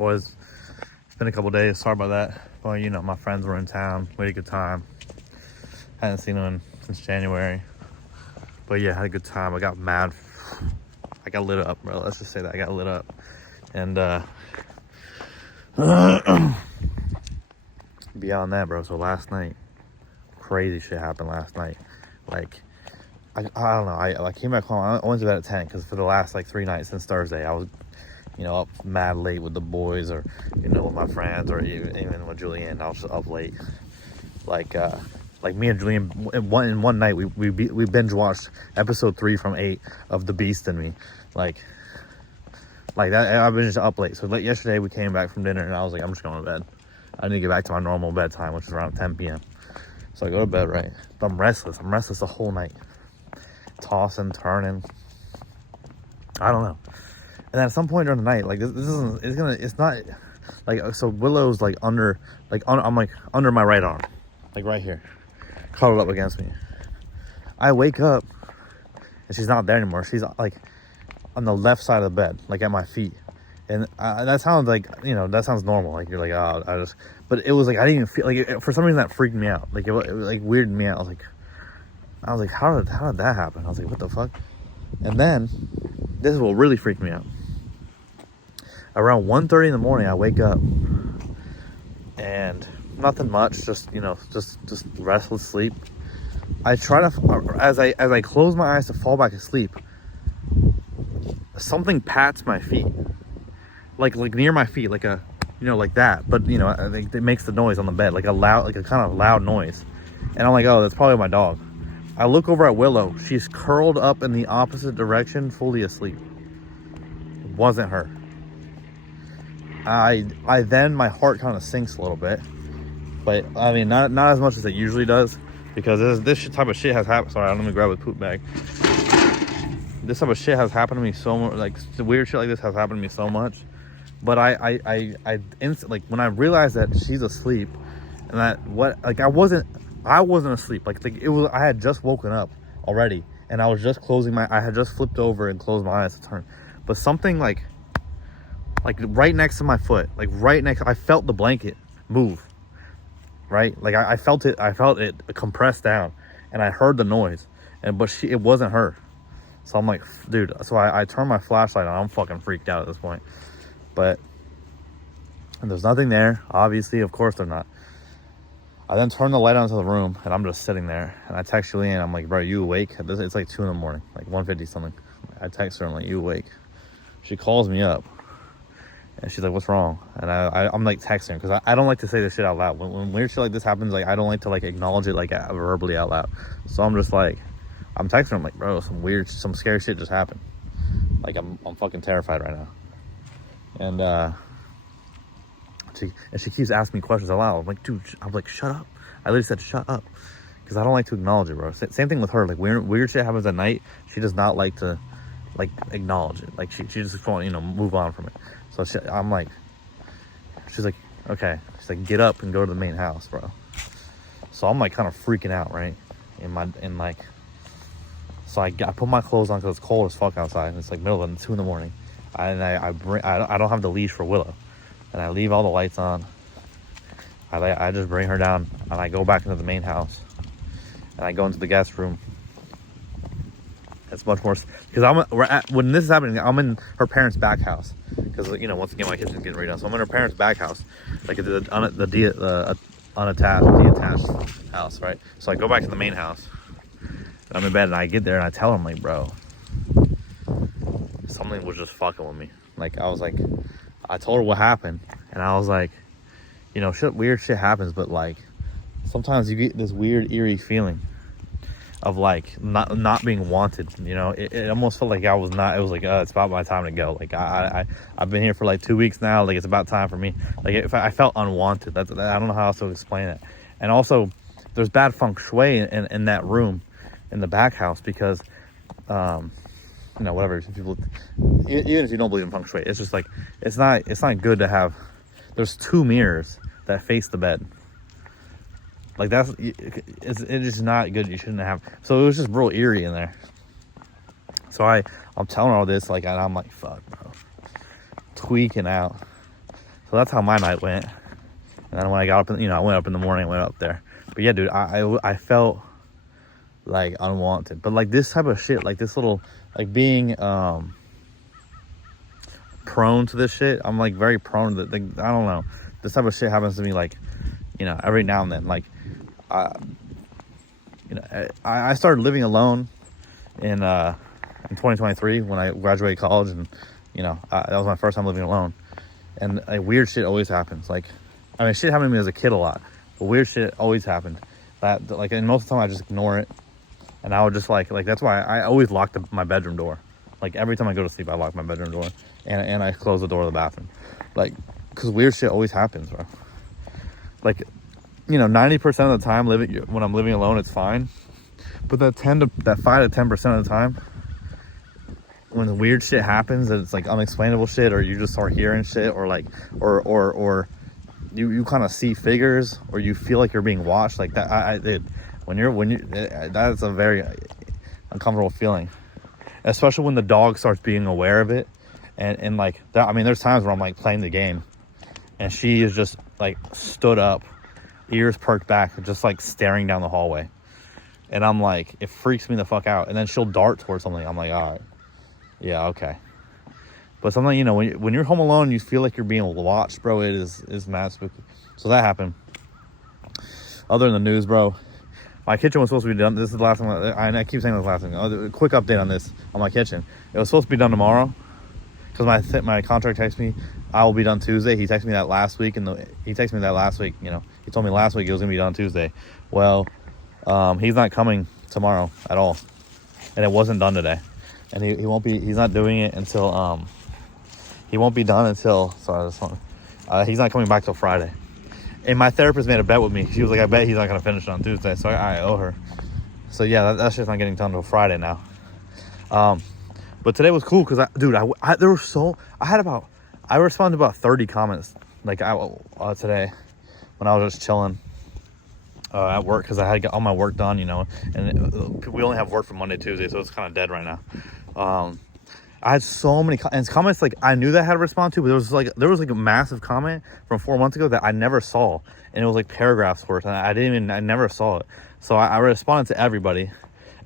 boys. It's been a couple days. Sorry about that. Well, you know, my friends were in town. We had a good time. Hadn't seen them since January. But yeah, had a good time. I got mad. I got lit up, bro. Let's just say that. I got lit up. And beyond that, bro. So last night, crazy shit happened last night. Like, I don't know. I came back home. I went to bed at 10 because for the last like 3 nights since Thursday, I was, you know, up mad late with the boys, or, you know, with my friends, or even with Julian. I was just up late. Like me and Julian in one night we binge watched episode 3 from 8 of The Beast in Me. Like that. I've been just up late. So like yesterday we came back from dinner and I was like, I'm just going to bed. I need to get back to my normal bedtime, which is around 10 p.m. So I go to bed, right? But I'm restless. I'm restless the whole night. Tossing, turning. I don't know. And then at some point during the night, like this isn't, it's not like, so Willow's like I'm like under my right arm, like right here, cuddled up against me. I wake up and she's not there anymore. She's like on the left side of the bed, like at my feet. And that sounds like, you know, that sounds normal. Like you're like, oh, but it was like, I didn't even feel like, for some reason that freaked me out. Like it was like weirded me out. I was like, how did that happen? I was like, what the fuck? And then this is what really freaked me out. Around 1:30 in the morning, I wake up and nothing much, just, you know, just restless sleep. I try to, as I close my eyes to fall back asleep, something pats my feet, like near my feet, like a, you know, like that. But you know, I think it makes the noise on the bed, like a kind of loud noise. And I'm like, oh, that's probably my dog. I look over at Willow. She's curled up in the opposite direction, fully asleep. It wasn't her. I then my heart kind of sinks a little bit, but I mean not as much as it usually does, because this type of shit has happened. Sorry, let me grab a poop bag. This type of shit has happened to me so much. Like weird shit like this has happened to me so much. But I instantly, like when I realized that she's asleep, and that I wasn't asleep. Like it was, I had just woken up already, and I was just I had just flipped over and closed my eyes to turn, but something like right next to my foot, I felt the blanket move, right? Like I felt it compressed down, and I heard the noise, but it wasn't her. So I'm like, dude, so I turned my flashlight on. I'm fucking freaked out at this point. And there's nothing there, obviously, of course they're not. I then turn the light on to the room, and I'm just sitting there, and I text Julianne. I'm like, bro, you awake? It's like 2 in the morning, like 1:50 something. I text her, I'm like, you awake? She calls me up, and she's like, what's wrong? And I'm like texting her, because I don't like to say this shit out loud. When weird shit like this happens, like I don't like to like acknowledge it like verbally out loud. So I'm just like, I'm texting her, I'm like, bro, some scary shit just happened. Like I'm fucking terrified right now. And she keeps asking me questions out loud. I'm like, dude, I'm like, shut up. I literally said, shut up, because I don't like to acknowledge it, bro. Same thing with her. Like weird shit happens at night. She does not like to like acknowledge it. Like she just wants, you know, move on from it. So I'm like, she's like, okay. She's like, get up and go to the main house, bro. So I'm like kind of freaking out, right? So I put my clothes on because it's cold as fuck outside. And it's like middle of 2 in the morning. I don't have the leash for Willow. And I leave all the lights on. I just bring her down, and I go back into the main house, and I go into the guest room. It's much more, because when this is happening, I'm in her parents' back house, because, you know, once again my kitchen's getting redone, so I'm in her parents' back house, like the detached house, right? So I go back to the main house, and I'm in bed, and I get there, and I tell him, like, bro, something was just fucking with me. Like I told her what happened, and I was like, you know, weird shit happens, but like sometimes you get this weird eerie feeling of like not being wanted, you know. It almost felt like I was not, it was like, it's about my time to go. Like I've been here for like 2 weeks now, like it's about time for me. Like if I felt unwanted. I don't know how else to explain it. And also there's bad feng shui in that room in the back house, because you know, whatever, people, even if you don't believe in feng shui, it's just like, it's not good to have, there's 2 mirrors that face the bed. Like it is not good. You shouldn't have. So it was just real eerie in there. So I'm telling her all this, like, and I'm like, fuck, bro, tweaking out. So that's how my night went. And then when I got up, I went up in the morning, went up there. But yeah, dude, I felt like unwanted. But like this type of shit, like this little, like being prone to this shit. I'm like very prone to like, I don't know. This type of shit happens to me like, every now and then. Like, I started living alone in 2023 when I graduated college, and that was my first time living alone. And like weird shit always happens. Like, I mean, shit happened to me as a kid a lot, but weird shit always happened. That like, and most of the time I just ignore it, and I would just like that's why I always lock my bedroom door. Like every time I go to sleep, I lock my bedroom door, and I close the door of the bathroom, like, cause weird shit always happens, bro. Like, 90% of the time when I'm living alone, it's fine, but that 5 to 10% of the time, when the weird shit happens, and it's like unexplainable shit, or you just start hearing shit, or like, or you kind of see figures, or you feel like you're being watched, like that. That's a very uncomfortable feeling, especially when the dog starts being aware of it, and like that. I mean, there's times where I'm like playing the game, and she is just like stood up, ears perked back, just like staring down the hallway, and I'm like, it freaks me the fuck out. And then she'll dart towards something. I'm like, all right, yeah, okay. But something, when you're home alone, you feel like you're being watched, bro. It is mad spooky. So that happened. Other than the news, bro, my kitchen was supposed to be done. This is the last one. I keep saying this last thing. A quick update on this, on my kitchen. It was supposed to be done tomorrow, because my contract texted me I will be done Tuesday. He texted me that last week, he told me last week it was gonna be done Tuesday. Well, he's not coming tomorrow at all, and it wasn't done today, and he won't be. He's not doing it until he won't be done until. Sorry, this one. He's not coming back till Friday. And my therapist made a bet with me. She was like, I bet he's not gonna finish it on Tuesday, so I owe her. So yeah, that's just not getting done until Friday now. But today was cool because I responded to about 30 comments today when I was just chilling at work, because I had to get all my work done, and we only have work from Monday, Tuesday, so it's kind of dead right now. I had so many comments, like I knew that I had to respond to, but there was a massive comment from 4 months ago that I never saw, and it was like paragraphs worth, and I never saw it. So I responded to everybody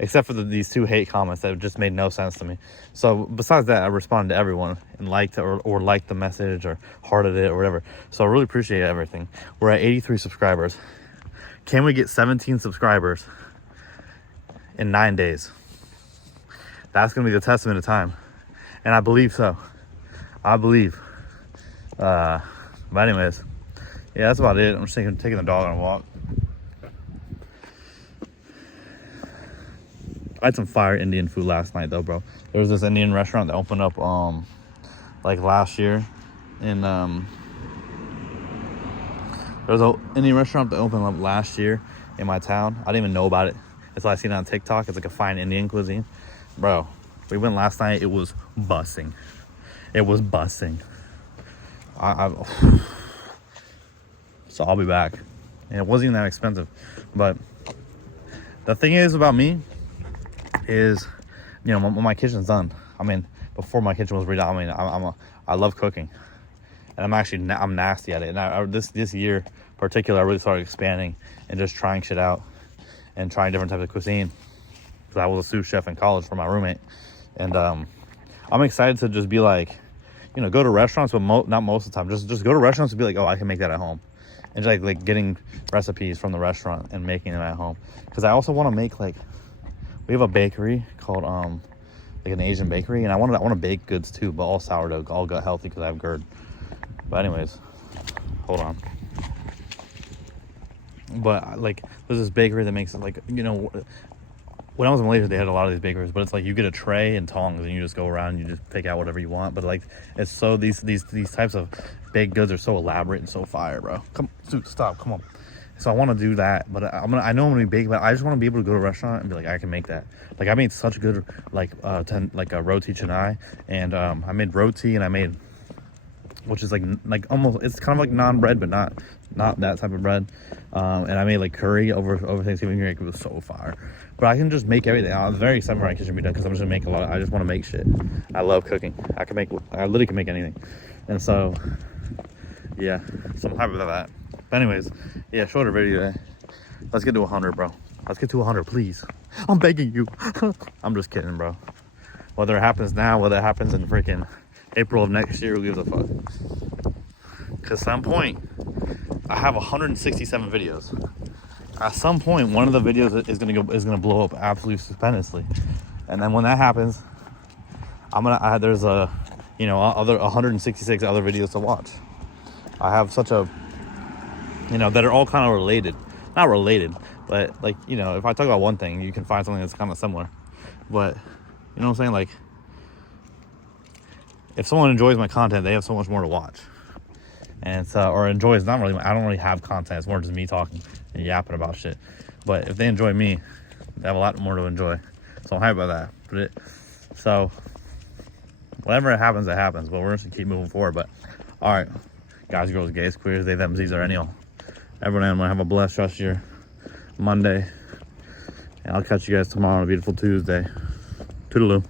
except for these 2 hate comments that just made no sense to me. So besides that, I responded to everyone and liked or liked the message or hearted it or whatever. So I really appreciate everything. We're at 83 subscribers. Can we get 17 subscribers in 9 days? That's gonna be the testament of time, and I believe so. I believe. But anyways, yeah, that's about it. I'm just taking the dog on a walk. I had some fire Indian food last night though, bro. There was this Indian restaurant that opened up like last year, and there was an Indian restaurant that opened up last year in my town. I didn't even know about it. It's like I seen it on TikTok. It's like a fine Indian cuisine, bro. We went last night. It was busting. It was busting. So I'll be back, and it wasn't even that expensive. But the thing is about me is, when my kitchen's done. I mean, before my kitchen was redone, I mean, I love cooking, and I'm nasty at it. And this year in particular, I really started expanding and just trying shit out and trying different types of cuisine, because I was a sous chef in college for my roommate, and I'm excited to just be like, go to restaurants, but not most of the time. Just go to restaurants and be like, oh, I can make that at home, and just like getting recipes from the restaurant and making them at home. Because I also want to make we have a bakery called like an Asian bakery, and I want to bake goods too, but all sourdough, all gut healthy, because I have GERD. But anyways, hold on. But there's this bakery that makes it when I was in Malaysia, they had a lot of these bakeries, but it's like you get a tray and tongs, and you just go around and you just pick out whatever you want. But it's so these types of baked goods are so elaborate and so fire, bro. Come, dude, stop, come on. So I want to do that, but I know I'm gonna be baking, but I just want to be able to go to a restaurant and be like, I can make that. Like I made such good a roti canai, and I made roti, and I made, which is like almost, it's kind of like naan bread, but not that type of bread. And I made curry over Thanksgiving break. It was so fire. But I can just make everything. I was very excited for my kitchen to be done, because I'm just gonna make I just want to make shit. I love cooking. I literally can make anything, and so yeah, so I'm happy about that. But anyways, yeah, shorter video today. Let's get to 100, bro. Let's get to 100, please. I'm begging you. I'm just kidding, bro. Whether it happens now, whether it happens in freaking April of next year, who gives a fuck? Because at some point, I have 167 videos. At some point, one of the videos is gonna blow up absolutely stupendously, and then when that happens, there's a, you know, other 166 other videos to watch. I have such a, you know, that are all kind of related. Not related, but like, you know, if I talk about one thing, you can find something that's kind of similar. But you know what I'm saying? Like, if someone enjoys my content, they have so much more to watch. And it's, or enjoys, not really, I don't really have content. It's more just me talking and yapping about shit. But if they enjoy me, they have a lot more to enjoy. So I'm happy about that. So whatever it happens, it happens. But we're just gonna keep moving forward. But all right, guys, girls, gays, queers, they, them, z's, are any, all. Everyone, I'm gonna have a blessed rest of your Monday. And I'll catch you guys tomorrow on a beautiful Tuesday. Toodaloo.